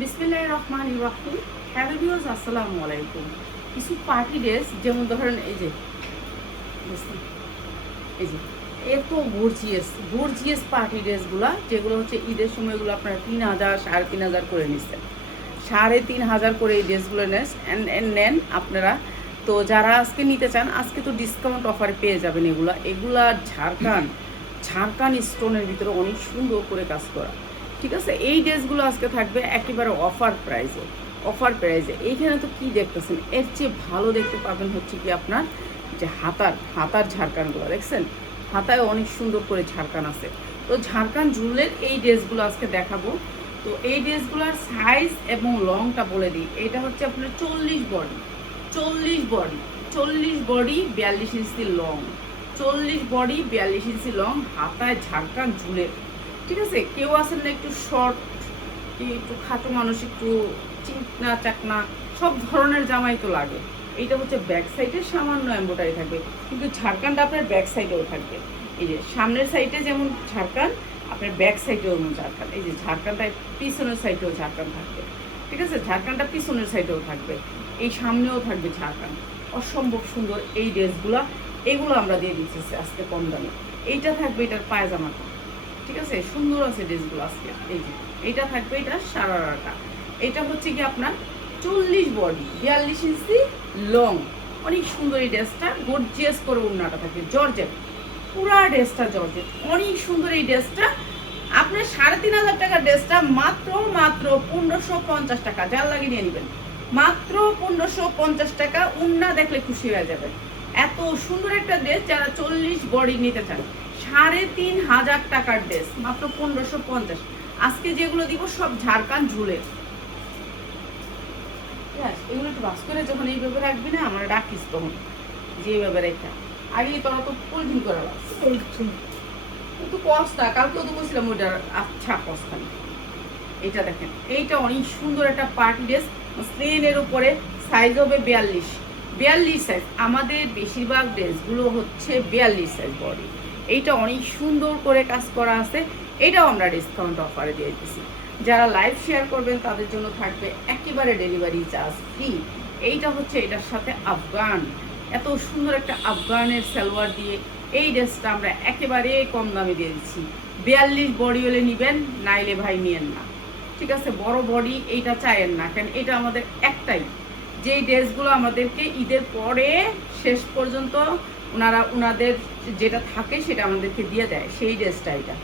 বিসমিল্লাহির রহমানির রহিম। Hello viewers, আসসালামু আলাইকুম। কিছু পার্টি ড্রেস, যেমন ধরেন এই যে এত গর্জিয়াস পার্টি ড্রেসগুলা, যেগুলো হচ্ছে ঈদের সময়গুলো আপনারা 3,000 3,500 করে নিচ্ছেন। 3,500 করে এই ড্রেসগুলো নেন আপনারা। তো যারা আজকে নিতে চান, আজকে তো ডিসকাউন্ট অফারে পেয়ে যাবেন। এগুলা ঝাড়খান স্টোনের ভিতরে অনেক সুন্দর করে কাজ করা। ঠিক আছে, এই ড্রেসগুলো আজকে থাকবে একেবারে অফার প্রাইজে। এইখানে তো কি দেখতেছেন, এর চেয়ে ভালো দেখতে পাবেন হচ্ছে কি আপনার যে হাতার ঝাড়খানগুলো দেখছেন। হাতায় অনেক সুন্দর করে ঝাড়খান আছে। তো ঝাড়খান জুলের এই ড্রেসগুলো আজকে দেখাবো। তো এই ড্রেসগুলোর সাইজ এবং লংটা বলে দিই। এটা হচ্ছে আপনার 40 বডি, 42 ইঞ্চি লং, 40 বডি 42 ইঞ্চি লং, হাতায় ঝাড়খান ঝুলের। ঠিক আছে, কেউ আছেন না একটু শর্ট, একটু খাটো মানুষ, একটু চিকনা চাকনা, সব ধরনের জামাই তো লাগে। এইটা হচ্ছে ব্যাক সাইডে সামান্য এমব্রয়ডারি থাকবে, কিন্তু ঝাড়খানটা আপনার ব্যাক সাইডেও থাকবে। এই যে সামনের সাইডে যেমন ঝাড়খান, আপনার ব্যাক সাইডেও যেমন ঝাড়খান। এই যে ঝাড়খানটা পিছনের সাইডেও ঝাড়খান থাকবে। ঠিক আছে, ঝাড়খানটা পিছনের সাইডেও থাকবে, এই সামনেও থাকবে ঝাড়খান। অসম্ভব সুন্দর এই ড্রেসগুলো, এগুলো আমরা দিয়ে দিচ্ছি আজকে কম দামে। এইটা থাকবে এটার পায়জামাটা। ঠিক আছে, সুন্দর আছে ড্রেসগুলো আজকে। এই যে এইটা থাকবে, এটা সারারাটা। এটা হচ্ছে কি আপনার 40 বডি 42 ইঞ্চি লং, অনেক সুন্দর এই ড্রেসটা। গর্জিয়াস করে ওড়নাটা থাকে, জর্জেট, পুরা ড্রেসটা জর্জেট, অনেক সুন্দর এই ড্রেসটা। আপনার 3,500 টাকার ড্রেসটা মাত্র 1550 টাকা, যার লাগিয়ে নিয়ে নেবেন। মাত্র 1550 টাকা। ওড়না দেখলে খুশি হয়ে যাবেন। এত সুন্দর একটা ড্রেস, যারা 40 বডি নিতে চান, 3,500 টাকার ড্রেস মাত্র 1550। আজকে যেগুলো দিব সব ঝাড়খান ঝুলের। এগুলো একটু বাস করে যখন এইভাবে রাখবি না, আমরা রাখিস তখন যে এইভাবে রেখা। আগে তোরা তো পলিথিন করে রাখছি, কিন্তু কস্তা কালকেও তো বলছিলাম ওইটার। আচ্ছা, কস্তা না। এটা দেখেন, এইটা অনেক সুন্দর একটা পার্টি ড্রেস, স্লেনের উপরে। সাইজ হবে 42 সাইজ। আমাদের বেশিরভাগ ড্রেসগুলো হচ্ছে 42 সাইজ বডি। এইটা অনেক সুন্দর করে কাজ করা আছে। এটাও আমরা ডিসকাউন্ট অফারে দিয়ে দিচ্ছি। যারা লাইভ শেয়ার করবেন তাদের জন্য থাকবে একেবারে ডেলিভারি চার্জ ফ্রি। এইটা হচ্ছে এটার সাথে আফগান, এত সুন্দর একটা আফগানের সালোয়ার দিয়ে এই ড্রেসটা আমরা একেবারে কম দামে দিয়ে দিচ্ছি। 42 বডি হলে নিবেন, নাইলে ভাই নিয়েন না। ঠিক আছে, বড় বডি এইটা চাইেন না, কারণ এটা আমাদের একটাই। যেই ড্রেসগুলো আমাদেরকে ঈদের পরে শেষ পর্যন্ত ওনাদের যেটা থাকে সেটা আমাদেরকে দিয়ে দেয়, সেই ড্রেসটা এটা।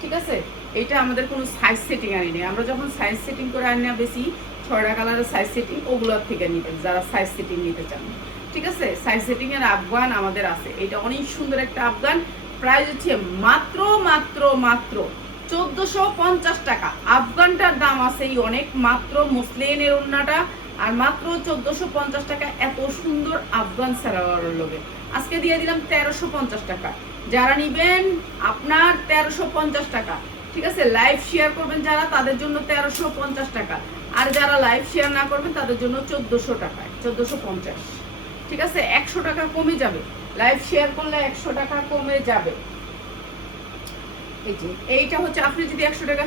ঠিক আছে, এটা আমাদের কোনো সাইজ সেটিং আনি নেই। আমরা যখন সাইজ সেটিং করে আনি না বেশি, 6টা কালারের সাইজ সেটিং, ওগুলোর থেকে নিবেন যারা সাইজ সেটিং নিতে চান। ঠিক আছে, সাইজ সেটিংয়ের আফগান আমাদের আছে। এটা অনেক সুন্দর একটা আফগান। প্রাইস হচ্ছে মাত্র 1450 টাকা। আফগানটার দাম আছে অনেক, মাত্র মুসলিনের ওড়নাটা আর মাত্র 1450 টাকা। এত সুন্দর আফগান সালোয়ারের লোকে আজকে দিয়ে দিলাম 1350 টাকা। যারা নিবেন আপনার 1350 টাকা। ঠিক আছে, লাইভ শেয়ার করবেন যারা, তাদের জন্য 1350 টাকা। আর যারা লাইভ শেয়ার না করবেন তাদের জন্য 1400 টাকায়, 1450। ঠিক আছে, 100 টাকা কমে যাবে। লাইভ শেয়ার করলে 100 টাকা কমে যাবে। এই যে এইটা হচ্ছে, আপনি যদি 100 টাকা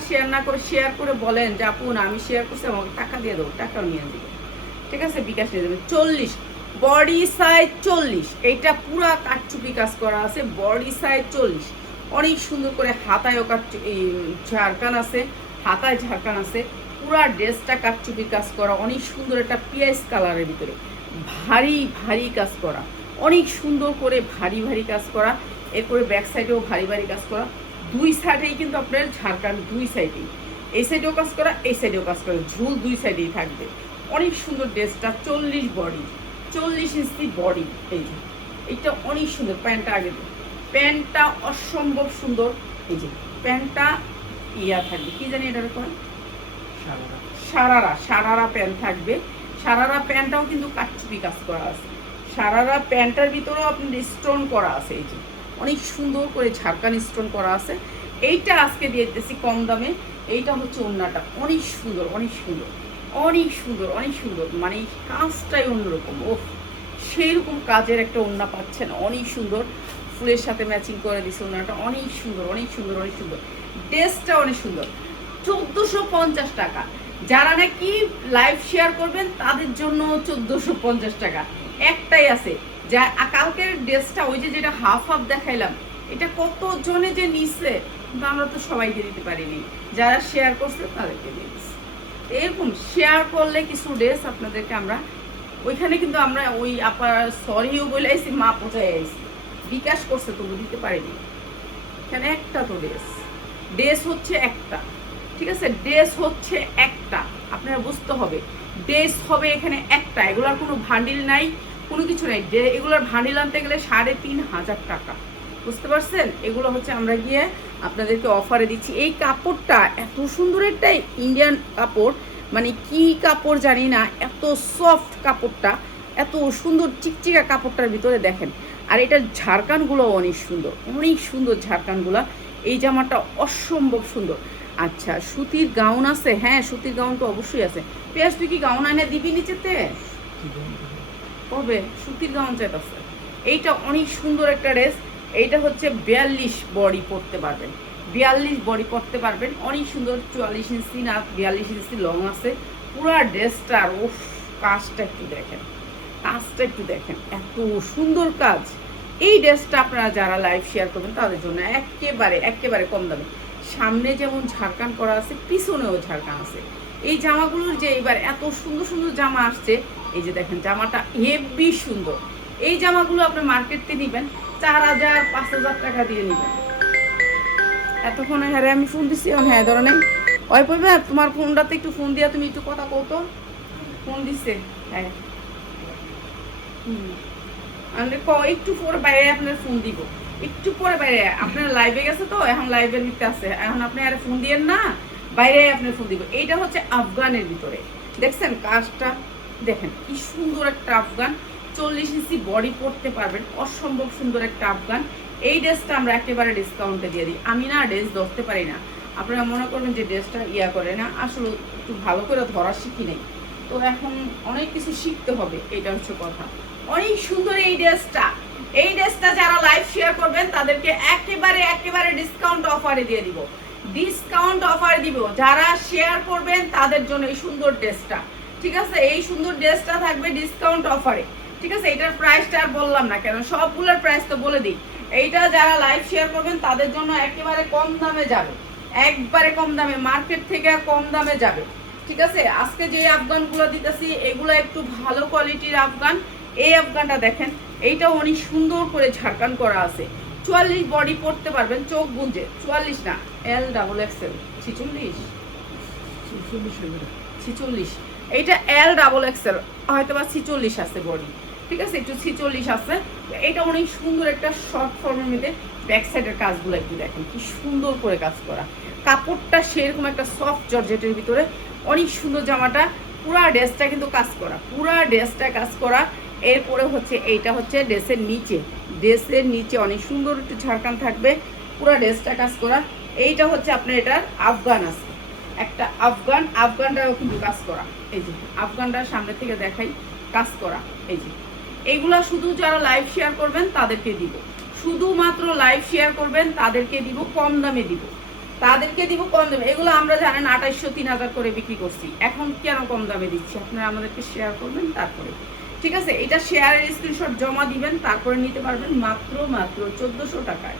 শেয়ার করে বলেন যে আপু না আমি শেয়ার করছি, আমাকে টাকা দিয়ে দেবো, টাকাও নিয়ে দেবো। ঠিক আছে, বিকাশ নিয়ে দেবেন। 40 বডি সাইজ 40, এইটা পুরা কাটচুপি কাজ করা আছে। বডি সাইজ 40, অনেক সুন্দর করে হাতায়ও ঝাড়খান আছে, হাতায় ঝাড়খান আছে। পুরা ড্রেসটা কাটচুপি কাজ করা, অনেক সুন্দর একটা পিয়াজ কালারের ভিতরে ভারী কাজ করা, অনেক সুন্দর করে ভারী কাজ করা। এরপরে ব্যাক সাইডেও ভারী কাজ করা। দুই সাইডেই কিন্তু আপনার ঝাড়খান, দুই সাইডেই, এই সাইডেও কাজ করা, এই সাইডেও কাজ করা, ঝুল দুই সাইডেই থাকবে। অনেক সুন্দর ড্রেসটা। 40 বডি, 40 ইঞ্চি বডি। এই যে এইটা অনেক সুন্দর। প্যান্টটা অসম্ভব সুন্দর। এই যে প্যান্টটা থাকবে, কি জানি এটার উপর সারারা প্যান্ট থাকবে। সারারা প্যান্টটাও কিন্তু কাটচুপি কাজ করা আছে। সারারা প্যান্টটার ভিতরেও আপনার স্টোন করা আছে। এই যে অনেক সুন্দর করে ঝাড়খান স্টোন করা আছে। এইটা আজকে দিয়ে দিতেছি কম দামে। এইটা হচ্ছে ওড়নাটা, অনেক সুন্দর, মানে কাজটাই অন্যরকম। সেই রকম কাজের একটা ওড়না পাচ্ছেন, অনেক সুন্দর। ফুলের সাথে ম্যাচিং করে দিচ্ছে ওড়নাটা, অনেক সুন্দর। ড্রেসটা অনেক সুন্দর। 1450 টাকা। যারা নাকি লাইভ শেয়ার করবেন তাদের জন্য 1450 টাকা একটাই আছে। যা কালকের ড্রেসটা ওই যে যেটা হাফ হাফ দেখাইলাম, এটা কত জনে যে নিচ্ছে, কিন্তু আমরা তো সবাইকে দিতে পারিনি, যারা শেয়ার করছে তাদেরকে দিয়ে দিচ্ছি। এরকম শেয়ার করলে কিছু ড্রেস আপনাদেরকে আমরা ওইখানে, কিন্তু আমরা ওই আপার সরিও বলে আইসি, মা পোচাই আইসি, বিকাশ করছে তবু দিতে পারিনি। এখানে একটা তো ড্রেস হচ্ছে একটা, ঠিক আছে, ড্রেস হচ্ছে একটা, আপনারা বুঝতে হবে ড্রেস হবে এখানে একটা, এগুলোর কোনো ভান্ডিল নাই, কোনো কিছু নাই। এগুলোর ভান্ডিল আনতে গেলে 3500 টাকা, বুঝতে পারছেন? এগুলো হচ্ছে আমরা গিয়ে আপনাদেরকে অফারে দিচ্ছি। এই কাপড়টা এত সুন্দর, একটা ইন্ডিয়ান কাপড়, মানে কি কাপড় জানি না, এত সফট কাপড়টা, এত সুন্দর চিকচিকা কাপড়টার ভিতরে দেখেন। আর এটার ঝাড়খানগুলো অনেক সুন্দর, অনেক সুন্দর ঝাড়খানগুলো। এই জামাটা অসম্ভব সুন্দর। আচ্ছা, সুতির গাউন আছে? হ্যাঁ, সুতির গাউন তো অবশ্যই আছে। পেঁয়াজ তুই কি গাউন আনে দিবি নিচেতে? কবে সুতির গাউন চাইতেছে? এইটা অনেক সুন্দর একটা ড্রেস। এইটা হচ্ছে 42 বডি পরতে পারবেন, 42 বডি পরতে পারবেন, অনেক সুন্দর। 44 ইঞ্চি না 42 ইঞ্চি লং আছে পুরা ড্রেসটার। ও কাজটা একটু দেখেন, কাজটা একটু দেখেন, এত সুন্দর কাজ। এই ড্রেসটা আপনারা যারা লাইভ শেয়ার করবেন তাদের জন্য একেবারে একেবারে কম দামে। সামনে যেমন ঝাড়খান করা আছে, পিছনেও ঝাড়খান আছে। এই জামাগুলোর যে এবার এত সুন্দর সুন্দর জামা আসছে, এই যে দেখেন জামাটা হেভি সুন্দর। এই জামাগুলো আপনি মার্কেটে নেবেন 4000-5000 টাকা দিয়ে নেবেন। এতক্ষণে হ্যাঁ আমি ফোন দিচ্ছি, হ্যাঁ ধরো নেই ওই পড়বে। তোমার ফোনটাতে একটু ফোন দিয়া তুমি একটু কথা কতো, ফোন দিচ্ছে। হ্যাঁ একটু পরে বাইরে আপনার ফোন দিব, একটু পরে বাইরে। আপনার লাইভে গেছে তো, এখন লাইভের ভিতরে আছে, এখন আপনি আর ফোন দিয়েন না, বাইরে আপনার ফোন দিব। এইটা হচ্ছে আফগানের ভিতরে, দেখছেন কাজটা দেখেন কি সুন্দর একটা আফগান। 40 ইঞ্চি বডি পরতে পারবেন, অসম্ভব সুন্দর একটা আফগান। এই ড্রেসটা আমরা একেবারে ডিসকাউন্টে দিয়ে দিই। আমি না ড্রেস ধরতে পারি না, আপনারা মনে করবেন যে ড্রেসটা ইয়া করে না, আসলে একটু ভালো করে ধরা শিখি নেই তো, এখন অনেক কিছু শিখতে হবে, এটা হচ্ছে কথা। অনেক সুন্দর এই ড্রেসটা। এই ড্রেসটা যারা লাইভ শেয়ার করবেন তাদেরকে একেবারে একেবারে ডিসকাউন্ট অফারে দিয়ে দিব, ডিসকাউন্ট অফারে দিব। যারা শেয়ার করবেন তাদের জন্য এই সুন্দর ড্রেসটা, ঠিক আছে, এই সুন্দর ড্রেসটা থাকবে ডিসকাউন্ট অফারে, ঠিক আছে। এটার প্রাইসটা আর বললাম না, কেন সবগুলোর প্রাইস তো বলে দিই। এইটা যারা লাইভ শেয়ার করবেন তাদের জন্য একেবারে কম দামে যাবে, একবারে কম দামে, মার্কেট থেকে কম দামে যাবে, ঠিক আছে। আজকে যে আফগানগুলো দিতেছি এগুলো একটু ভালো কোয়ালিটির আফগান। এই আফগানটা দেখেন, এইটা অনেক সুন্দর করে ঝাড়খান করা আছে। 44 বডি পড়তে পারবেন, চোখ গুঞ্জে। 44 না, XXL 46, এইটা XXL হয়তো বা 46 আছে বডি, ঠিক আছে, একটু 46 আছে। এটা অনেক সুন্দর একটা শর্ট ফর্মের মধ্যে। ব্যাক সাইডের কাজগুলো একটু দেখেন কি সুন্দর করে কাজ করা, কাপড়টা সেরকম একটা সফট জর্জেটের ভিতরে, অনেক সুন্দর জামাটা। পুরা ড্রেসটা কিন্তু কাজ করা, পুরা ড্রেসটা কাজ করা। এরপরে হচ্ছে এইটা হচ্ছে ড্রেসের নিচে, ড্রেসের নিচে অনেক সুন্দর একটু ঝাড়খান থাকবে, পুরা ড্রেসটা কাজ করা। এইটা হচ্ছে আপনার এটার আফগান আছে একটা আফগান, আফগানটাও কিন্তু কাজ করা। এই যে আফগানটা সামনে থেকে দেখাই, কাজ করা। এই যে এইগুলা শুধু যারা লাইভ শেয়ার করবেন তাদেরকে দিব, শুধুমাত্র লাইভ শেয়ার করবেন তাদেরকে দিব, কম দামে দিব, তাদেরকে দিব কম দামে। এগুলো আমরা জানেন 2800-3000 করে বিক্রি করছি, এখন কেন কম দামে দিচ্ছি? আপনারা আমাদেরকে শেয়ার করবেন তারপরে, ঠিক আছে। এটা শেয়ারের স্ক্রিনশট জমা দিবেন, তারপরে নিতে পারবেন মাত্র 1400 টাকায়,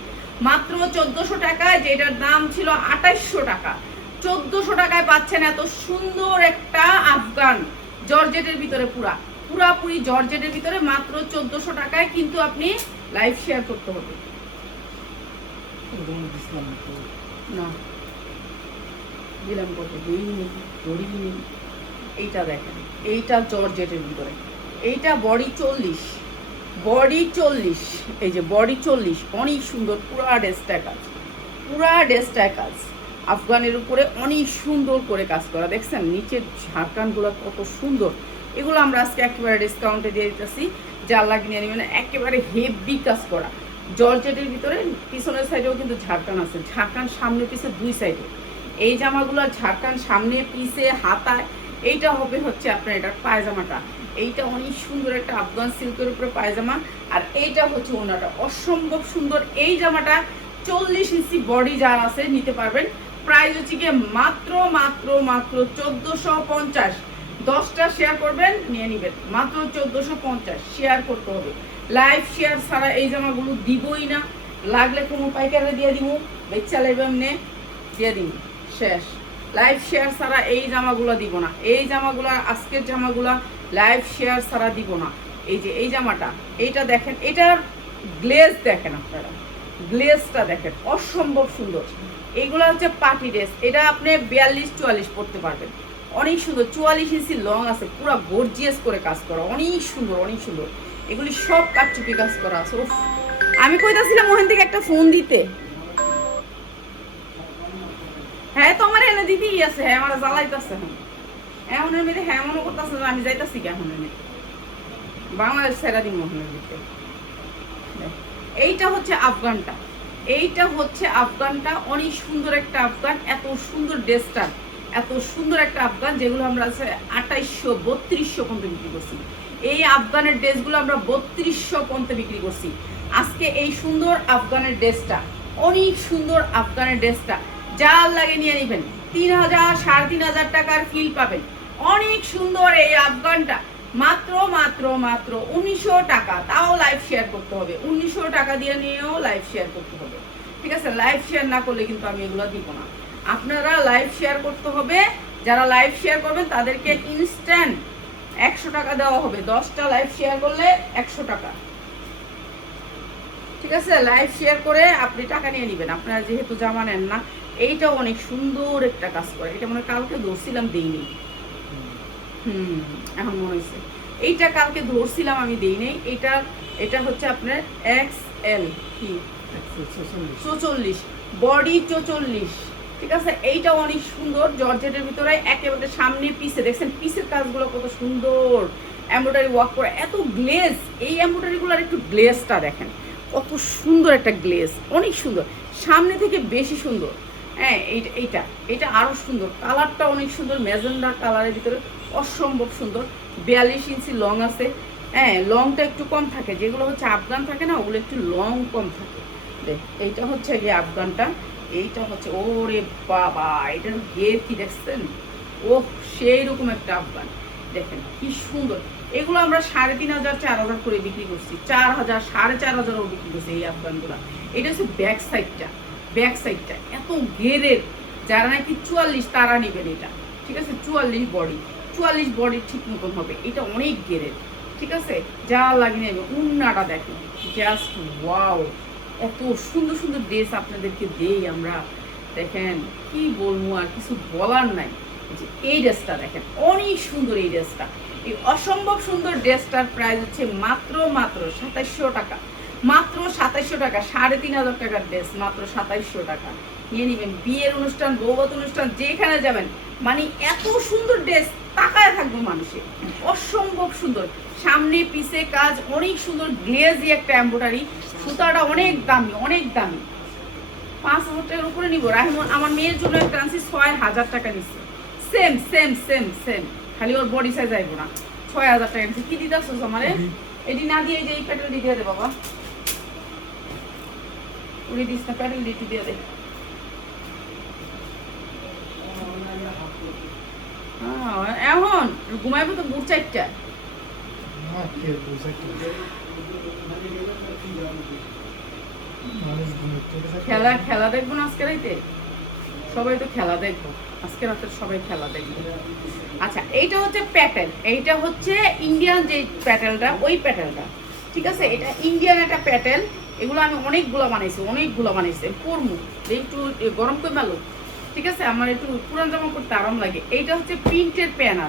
মাত্র 1400 টাকায়। যেটার দাম ছিল 2800 টাকা, 1400 টাকায় পাচ্ছেন এত সুন্দর একটা আফগান জর্জেটের ভিতরে, পুরাপুরি জর্জেটের ভিতরে, মাত্র 1400 টাকায়। কিন্তু আপনি লাইভ শেয়ার করতে হবে না, দিলাম কত দিইনি। এইটা দেখেন, এইটা জর্জেটের ভিতরে, এইটা বডি 40, বডি 40, এই যে বডি 40, অনেক সুন্দর। পুরা ড্রেসটা কাজ, পুরা ড্রেসটা কাজ, আফগানের উপরে অনেক সুন্দর করে কাজ করা। দেখছেন নিচের ঝাড়খানগুলো কত সুন্দর। এগুলো আমরা আজকে একেবারে ডিসকাউন্টে দিয়ে দিতেছি, যার লাগে নিয়ে নেবেন। একেবারে হেভি কাজ করা জর্জেটের ভিতরে, পিছনের সাইডেও কিন্তু ঝাড়খান আছে, ঝাড়খান সামনে পিছে দুই সাইডে। এই জামাগুলোর ঝাড়খান সামনে পিছে হাতায়। এইটা হবে হচ্ছে আপনার এটার পায়জামাটা, এইটা অনেক সুন্দর একটা আফগান সিল্কের উপরে পায়জামা। আর এইটা হচ্ছে ওনাটা, অসম্ভব সুন্দর। এই জামাটা 40 ইঞ্চি বডি যার আছে নিতে পারবেন, প্রাইস হচ্ছে গিয়ে মাত্র মাত্র মাত্র 1450। 10টা শেয়ার করবেন, নিয়ে নিবেন মাত্র 1450। শেয়ার করতে হবে, লাইভ শেয়ার ছাড়া এই জামাগুলো দিবই না। লাগলে কোনো পাইকারে দিয়ে দিব, বেচা লেবে এমনি দিয়ে দিব, শেষ। লাইভ শেয়ার ছাড়া এই জামাগুলো দিব না। এই জামাগুলো আজকের জামাগুলো লাইভ শেয়ার ছাড়া দিব না। এই যে এই জামাটা, এইটা দেখেন, এটার গ্লেজ দেখেন আপনারা, গ্লেজটা দেখেন অসম্ভব সুন্দর। এইগুলো হচ্ছে পার্টি ড্রেস, এটা আপনি 42-44 পরতে পারবেন, অনেক সুন্দর। 44 ইঞ্চি লং আছে, পুরো গর্জিয়াস করে কাজ করা, অনেক সুন্দর অনেক সুন্দর। এগুলি সব কাটচুপি কাজ করা আছে। আমি কইতাছিলাম ওখান থেকে একটা ফোন দিতে। হ্যাঁ তো আমার এনে দিতেই আছে, হ্যাঁ আমার জ্বালাইতেছে। এখন মেয়েদের হ্যাঁ মনে করতেছে আমি যাইতাছি কি এখন এনে বাংলাদেশ সেরা দিন মোহনের দিতে। এইটা হচ্ছে আফগানটা, এইটা হচ্ছে আফগানটা, অনেক সুন্দর একটা আফগান। এত সুন্দর ড্রেসটা, এত সুন্দর একটা আফগান, যেগুলো আমরা 2800-3200 পর্যন্ত বিক্রি করছি। এই আফগানের ড্রেসগুলো আমরা 3200 পর্যন্ত বিক্রি করছি। আজকে এই সুন্দর আফগানের ড্রেসটা, অনেক সুন্দর আফগানের ড্রেসটা যার লাগে নিয়ে নেবেন। 3000-3500 টাকার ফিল পাবেন। অনেক সুন্দর এই আফগানটা, মাত্র মাত্র মাত্র 1900 টাকা। তাও লাইভ শেয়ার করতে হবে, 1900 টাকা দিয়ে নিয়েও লাইভ শেয়ার করতে হবে, ঠিক আছে? লাইভ শেয়ার না করলে কিন্তু আমি এগুলো দিব না। আপনারা লাইভ শেয়ার করতে হবে, যারা লাইভ শেয়ার করবেন তাদেরকে ইনস্ট্যান্ট 100 টাকা দেওয়া হবে। 10টা লাইভ শেয়ার করলে 100 টাকা, ঠিক আছে? লাইভ শেয়ার করে আপনি টাকা নিয়ে নেবেন। আপনারা যেহেতু জামা নেন না। এইটাও অনেক সুন্দর একটা কাজ করে, এটা মনে কালকে ধরছিলাম দেইনি, এখন মনে হয়েছে এইটা কালকে ধরছিলাম আমি দেই নেই। এটা হচ্ছে আপনার XL কি 44, বডি 44, ঠিক আছে? এইটা অনেক সুন্দর, জর্জেটের ভিতরে একেবারে সামনে পিছে দেখছেন, পিছের কাজগুলো কত সুন্দর এমব্রয়ডারি ওয়ার্ক করে, এত গ্লেজ। এই এমব্রয়ডারিগুলোর একটু গ্লেজটা দেখেন, কত সুন্দর একটা গ্লেজ, অনেক সুন্দর, সামনে থেকে বেশি সুন্দর। হ্যাঁ এইটা আরো সুন্দর, কালারটা অনেক সুন্দর, ম্যাজেন্ডা কালারের ভিতরে অসম্ভব সুন্দর। 42 ইঞ্চি লং আছে। হ্যাঁ লংটা একটু কম থাকে, যেগুলো হচ্ছে আফগান থাকে না ওগুলো একটু লং কম থাকে। দেখ এইটা হচ্ছে গিয়ে আফগানটা, এইটা হচ্ছে ওরে বাবা, এটার গের কি দেখছেন, ও সেই রকম একটা আফগান দেখেন কি সুন্দর। এগুলো আমরা 3500-4000 করে বিক্রি করছি, 4000, 4500 বিক্রি করছি এই আফগানগুলো। এটা হচ্ছে ব্যাক সাইডটা এত ঘেরের, যারা নাকি 44 তারা নেবেন এটা, ঠিক আছে? 44 বডি ঠিক মতন হবে, এটা অনেক ঘেরের, ঠিক আছে? যা লাগে নেবে। উন্নাটা দেখেন জাস্ট ওয়াও, এত সুন্দর সুন্দর ড্রেস আপনাদেরকে দেই আমরা, দেখেন কি বলবো, আর কিছু বলার নাই। এই ড্রেসটা দেখেন অনেক সুন্দর, এই ড্রেসটা, এই অসম্ভব সুন্দর ড্রেসটার প্রাইস হচ্ছে মাত্র 2700 টাকা, মাত্র 2700 টাকা। 3500 টাকার ড্রেস মাত্র 2700 টাকা নিয়ে নেবেন। বিয়ের অনুষ্ঠান, বৌভাত অনুষ্ঠান, যেখানে যাবেন মানে এত সুন্দর ড্রেস তাকায় থাকবে মানুষে, অসম্ভব সুন্দর। সামনে পিছে কাজ অনেক সুন্দর, গ্লেজি একটা এমব্রয়ডারি, সুতাটা অনেক দামি, অনেক দামি। 5000 টাকার উপরে নিব। রাহিমন আমার মেয়ের জন্য একটা আনছি 6000 টাকা নিচ্ছে, সেম সেম সেম সেম, খালি ওর বডি সাইজ আইব না। 6000 টাকা নিচ্ছে। কি দিতে আসছো আমারে? এটি না দিয়ে এই প্যাটেল দিয়ে দে বাবা, উড়ি দিস না, প্যাটেল দিয়ে দিয়ে দে। এখন ঘুমাইবো তো বুট চারটা। খেলা দেখবো না আজকে রাইতে? সবাই তো খেলা দেখবো আজকে রাতে, সবাই খেলা দেখবো। আচ্ছা এইটা হচ্ছে প্যাটেল, এইটা হচ্ছে ইন্ডিয়ান যে প্যাটেলটা, ওই প্যাটেলটা, ঠিক আছে? এটা ইন্ডিয়ান একটা প্যাটেল। এগুলো আমি অনেকগুলো বানাইছি পরমু, একটু গরম করে মেলো, ঠিক আছে? আমার একটু পুরান জামা পরতে আরাম লাগে। এইটা হচ্ছে প্রিন্টের প্যান্ট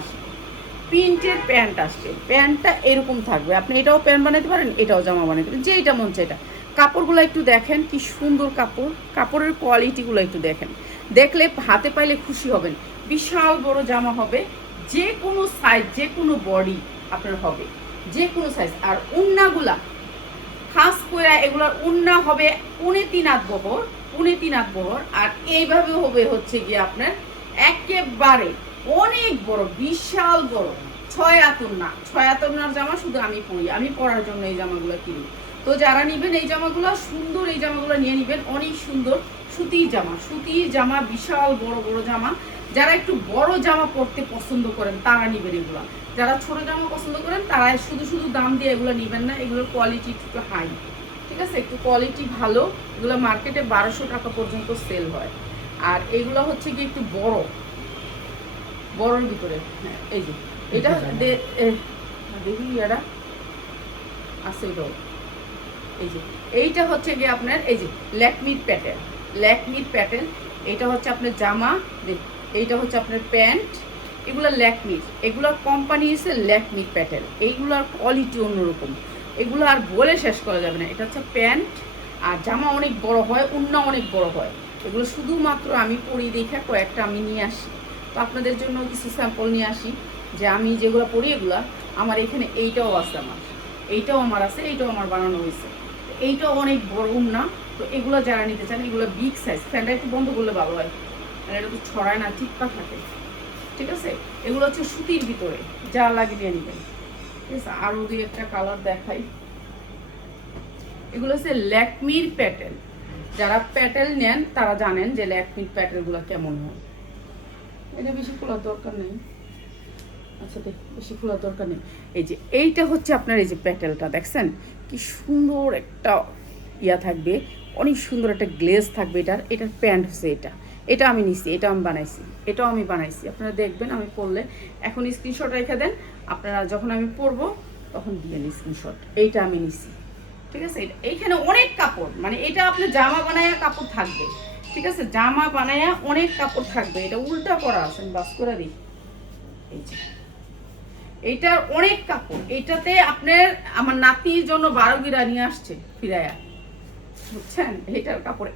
আসবে, প্যান্টটা এরকম থাকবে। আপনি এটাও প্যান্ট বানাতে পারেন, এটাও জামা বানাতে পারেন, যেটা মন চাই। এটা কাপড়গুলো একটু দেখেন কি সুন্দর কাপড়, কাপড়ের কোয়ালিটিগুলো একটু দেখেন, দেখলে হাতে পাইলে খুশি হবেন। বিশাল বড় জামা হবে, যে কোনো সাইজ, যে কোনো বডি আপনার হবে, যে কোনো সাইজ। আর উন্নাগুলা খাস করে এগুলোর উন্না হবে 3.5 বহর, আর এইভাবে হবে হচ্ছে গিয়ে আপনার একেবারে অনেক বড়, বিশাল বড় 6 আতনার জামা। শুধু আমি পরি, আমি পরার জন্য এই জামাগুলো কিনি। তো যারা নিবেন এই জামাগুলো সুন্দর, এই জামাগুলো নিয়ে নিবেন, অনেক সুন্দর সুতির জামা বিশাল বড় বড় জামা। যারা একটু বড় জামা পরতে পছন্দ করেন তারা নিবেন এগুলো। যারা ছোট জামা পছন্দ করেন তারা শুধু শুধু দাম দিয়ে এগুলো নিবেন না, এগুলোর কোয়ালিটি একটু হাই, ঠিক আছে, একটু কোয়ালিটি ভালো। এগুলো মার্কেটে 1200 টাকা পর্যন্ত সেল হয়। আর এগুলো হচ্ছে কি একটু বড়র ভিতরে। হ্যাঁ, এই যে এটা দেখি এটা আছে, এটাও এই যে এইটা হচ্ছে গিয়ে আপনার এই যে ল্যাকমির প্যাটেল। এটা হচ্ছে আপনার জামা, এইটা হচ্ছে আপনার প্যান্ট। এগুলো ল্যাকমির, এগুলোর কোম্পানি হচ্ছে ল্যাকমির প্যাটেল। এইগুলোর কোয়ালিটি অন্যরকম, এগুলো আর বলে শেষ করা যাবে না। এটা হচ্ছে প্যান্ট, আর জামা অনেক বড় হয়, ওড়না অনেক বড় হয়। এগুলো শুধুমাত্র আমি পরি দেখে কয়েকটা আমি নিয়ে আসি, তো আপনাদের জন্য কিছু স্যাম্পল নিয়ে আসি যে আমি যেগুলো পরি এগুলো আমার এখানে এইটাও আছে, এইটাও আমার আছে, এইটাও আমার বানানো হয়েছে। এইটাও অনেক বড় ওড়না। তো এগুলো যারা নিতে চান, এগুলো বিগ সাইজ। ফ্যানটা একটু বন্ধ করলে ভালো হয়, এটা তো ছড়ায় না, চিপকা থাকে, ঠিক আছে। এগুলো হচ্ছে সুতির ভিতরে, যা লাগে নিয়ে নেবেন, ঠিক আছে। আরও দুই একটা কালার দেখাই। এগুলো হচ্ছে ল্যাকমির প্যাটেল। যারা প্যাটেল নেন তারা জানেন যে ল্যাকমির প্যাটেলগুলো কেমন হয়। এটা বেশি খোলার দরকার নেই, আচ্ছা দেখ, বেশি খোলার দরকার নেই। এই যে এইটা হচ্ছে আপনার এই যে প্যাটেলটা দেখছেন কি সুন্দর একটা থাকবে, অনেক সুন্দর একটা গ্লেজ থাকবে। এটার প্যান্ট হচ্ছে এটা আমি নিছি, এটা আমি বানাইছি, এটাও আমি বানাইছি। আপনারা দেখবেন আমি পরলে, এখন স্ক্রিনশট রেখে দেন, আপনারা যখন আমি পরবো তখন দিয়ে নিন স্ক্রিনশট। এইটা আমি নিছি, ঠিক আছে। এইখানে অনেক কাপড়, মানে এটা আপনার জামা বানায়া কাপড় থাকবে, ঠিক আছে, জামা বানায়া অনেক কাপড় থাকবে। এটা উল্টা করা আছে, বাস করে দিই। এই যে এইটার অনেক কাপড়। এটাতে আপনার আমার নাতির জন্য 12 গিরা নিয়ে আসছে ফিরায়া, বুঝছেন। এটার কাপড়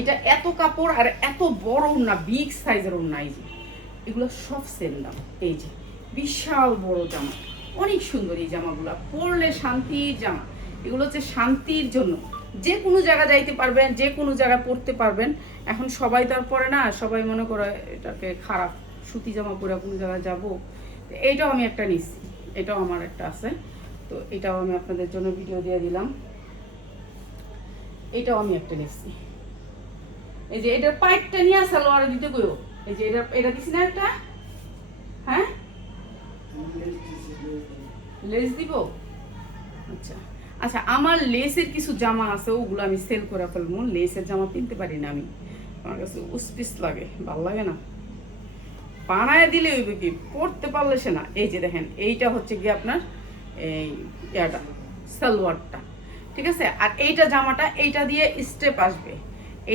এটা এত কাপড়, আর এত বড় না, বিগ সাইজের না। এই যে এগুলো সব সেম দাম। এই যে বিশাল বড় জামা, অনেক সুন্দর এই জামাগুলো, পরলে শান্তির জামা। এগুলো হচ্ছে শান্তির জন্য, যে কোনো জায়গা যাইতে পারবেন, যে কোনো জায়গায় পরতে পারবেন। এখন সবাই তো আর পরে না, সবাই মনে করে এটাকে খারাপ, সুতি জামা পরে কোনো জায়গায় যাবো। এইটাও আমি একটা নিচ্ছি, এটাও আমার একটা আছে, তো এটাও আমি আপনাদের জন্য ভিডিও দিয়ে দিলাম। এটাও আমি একটা নিচ্ছি। এই যে এটার পাইপটা নিয়ে সালোয়ারে দিতে কইও। এই যে এটা দিছি না একটা, হ্যাঁ লেস দিব। আচ্ছা আচ্ছা, আমার লেসের কিছু জামা আছে, ওগুলো আমি সেল করে ফেলবো। লেসের জামা কিনতে পারি না আমি, আমার কাছে উসপিস লাগে, ভালো লাগে না। বানায় দিলে হইবে কি, পড়তে পারলে সে না। এই যে দেখেন, এইটা হচ্ছে কি আপনার এই সালোয়ারটা, ঠিক আছে। আর এইটা জামাটা, এইটা দিয়ে স্টেপ আসবে,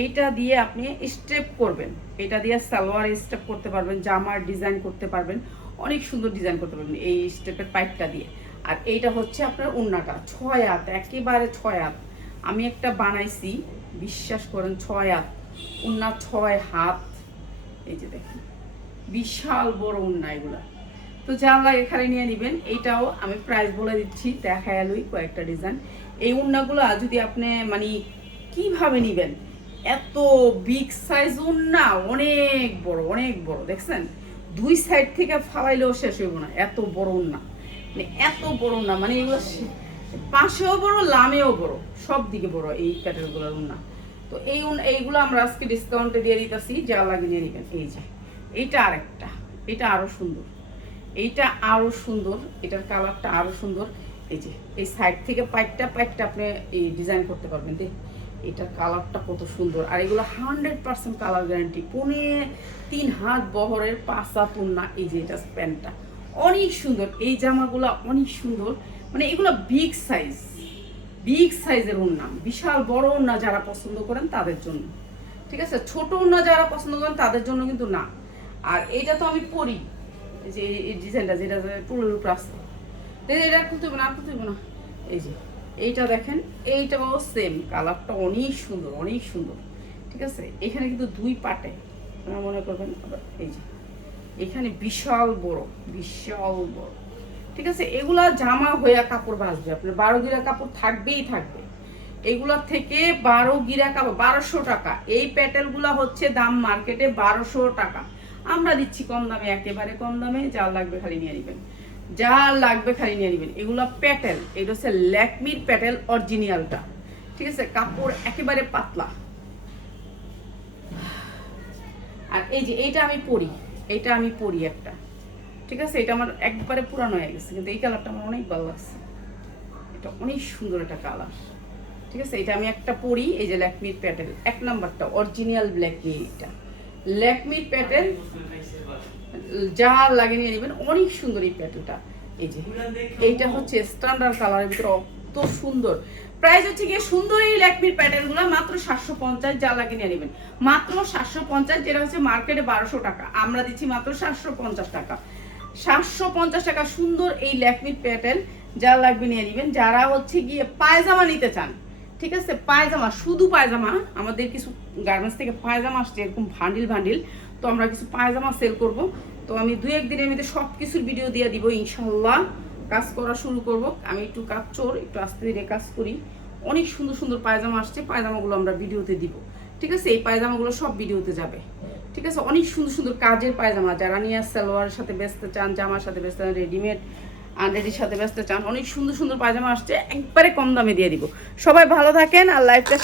এইটা দিয়ে আপনি স্টেপ করবেন, এটা দিয়ে সালোয়ার স্টেপ করতে পারবেন, জামার ডিজাইন করতে পারবেন, অনেক সুন্দর ডিজাইন করতে পারবেন এই স্টেপের পাইপটা দিয়ে। আর এইটা হচ্ছে আপনার ওড়নাটা 6 হাত, একেবারে 6 হাত। আমি একটা বানাইছি, বিশ্বাস করেন, 6 হাত ওড়না, 6 হাত। এই যে দেখেন বিশাল বড় ওড়না এগুলা। তো যা লাগে এখানে নিয়ে নেবেন। এইটাও আমি প্রাইস বলে দিচ্ছি, দেখায় আলুই কয়েকটা ডিজাইন। এই ওড়নাগুলো যদি আপনি মানে কিভাবে নেবেন, এত বিগ সাইজ ওড়না, অনেক বড় দেখছেন, দুই সাইড থেকে ফালাইলেও শেষ হইব না, এত বড় ওড়না, মানে এত বড় ওড়না, মানে এগুলো পাশেও বড়, লামেও বড়, সব দিকে বড় এই প্যাটার্নগুলোর ওড়না। তো এইগুলো আমরা আজকে ডিসকাউন্টে দিয়ে দিতেছি, যা লাগে নিয়ে নেবেন। এই যে এইটা আরেকটা, এটা আরো সুন্দর, এইটা আরো সুন্দর, এটার কালারটা আরো সুন্দর। এই যে এই সাইড থেকে পাইপটা আপনি এই ডিজাইন করতে পারবেন। দেখ এটার কালারটা কত সুন্দর। আর এগুলো 100% কালার গ্যারান্টি, 3 হাত বহরের 5 হাত ওড়না। এই যে এটা প্যান্টটা অনেক সুন্দর, এই জামাগুলো অনেক সুন্দর, মানে এগুলো বিগ সাইজের ওড়না, বিশাল বড় ওড়না যারা পছন্দ করেন তাদের জন্য, ঠিক আছে। ছোট ওড়না যারা পছন্দ করেন তাদের জন্য কিন্তু না। আর এটা তো আমি পরি, যে এই ডিজাইনটা যেটা টুলের উপর আছে, এটা খুলতে হবে না, এই যে এইটা দেখেন, এইটাও সেম, কালারটা অনেক সুন্দর, ঠিক আছে। এখানে কিন্তু 2 পাটে, আপনারা মনে করবেন আবার এই যে এখানে বিশাল বড়, ঠিক আছে। এগুলা জামা হইয়া কাপড় বাঁচবে, আপনার 12 গিরা কাপড় থাকবেই থাকবে। এগুলা থেকে 12 গিরা কাপড় 1200 টাকা। এই প্যাটেলগুলা হচ্ছে দাম মার্কেটে 1200 টাকা, আমরা দিচ্ছি কম দামে, একেবারে কম দামে। যা লাগবে খালি নিয়ে নেবেন, এগুলো প্যাটেল, এটা হচ্ছে ল্যাকমির প্যাটেল অরিজিনালটা, ঠিক আছে। কাপড় একেবারে পাতলা, আর এই যে এইটা আমি পরি একটা, ঠিক আছে? এটা আমার একবারে পুরানো হয়ে গেছে, কিন্তু এই কালারটা আমার অনেক ভালো লাগছে। এটা অনেক সুন্দর একটা কালার, ঠিক আছে? এটা আমি একটা পরি। এই যে ল্যাকমির প্যাটেল 1 নাম্বারটা অরিজিনাল ব্ল্যাকমি, এটা ল্যাকমির প্যাটেল, যা লাগে নিয়ে নেবেন। অনেক সুন্দর এই প্যাটেলটা। এই যে এইটা হচ্ছে স্ট্যান্ডার্ড কালারের ভিতরে, অত সুন্দর। প্রাইস হচ্ছে গিয়ে সুন্দর এই ল্যাকমির প্যাটেলগুলো মাত্র 750, যা লাগে নিয়ে নেবেন মাত্র 750, যেটা হচ্ছে মার্কেটে 1200 টাকা, আমরা দিচ্ছি মাত্র 750 টাকা। 750 টাকা সুন্দর এই ল্যাকমির প্যাটেল, যা লাগবে নিয়ে নেবেন। যারা হচ্ছে গিয়ে পায়জামা নিতে চান, ঠিক আছে? পায়জামা, শুধু পায়জামা, আমাদের কিছু গার্মেন্টস থেকে পায়জামা আসছে এরকম ভান্ডিল, তো আমরা কিছু পায়জামা সেল করব। তো আমি 2-1 দিনের মধ্যে সব কিছুর ভিডিও দিয়ে দিব ইনশাল্লাহ। কাজ করা শুরু করব। আমি একটু কাজ চোর, একটু আস্তে ধীরে কাজ করি। অনেক সুন্দর সুন্দর পায়জামা আসছে, পায়জামাগুলো আমরা ভিডিওতে দিব, ঠিক আছে? এই পায়জামাগুলো সব ভিডিওতে যাবে, ঠিক আছে? অনেক সুন্দর সুন্দর কাজের পায়জামা, যারা নিয়ে সালোয়ারের সাথে বেচতে চান, জামার সাথে বেচতে চান, রেডিমেড আনরেডির সাথে বেচতে চান, অনেক সুন্দর সুন্দর পায়জামা আসছে, একবারে কম দামে দিয়ে দিব। সবাই ভালো থাকেন আর লাইফটা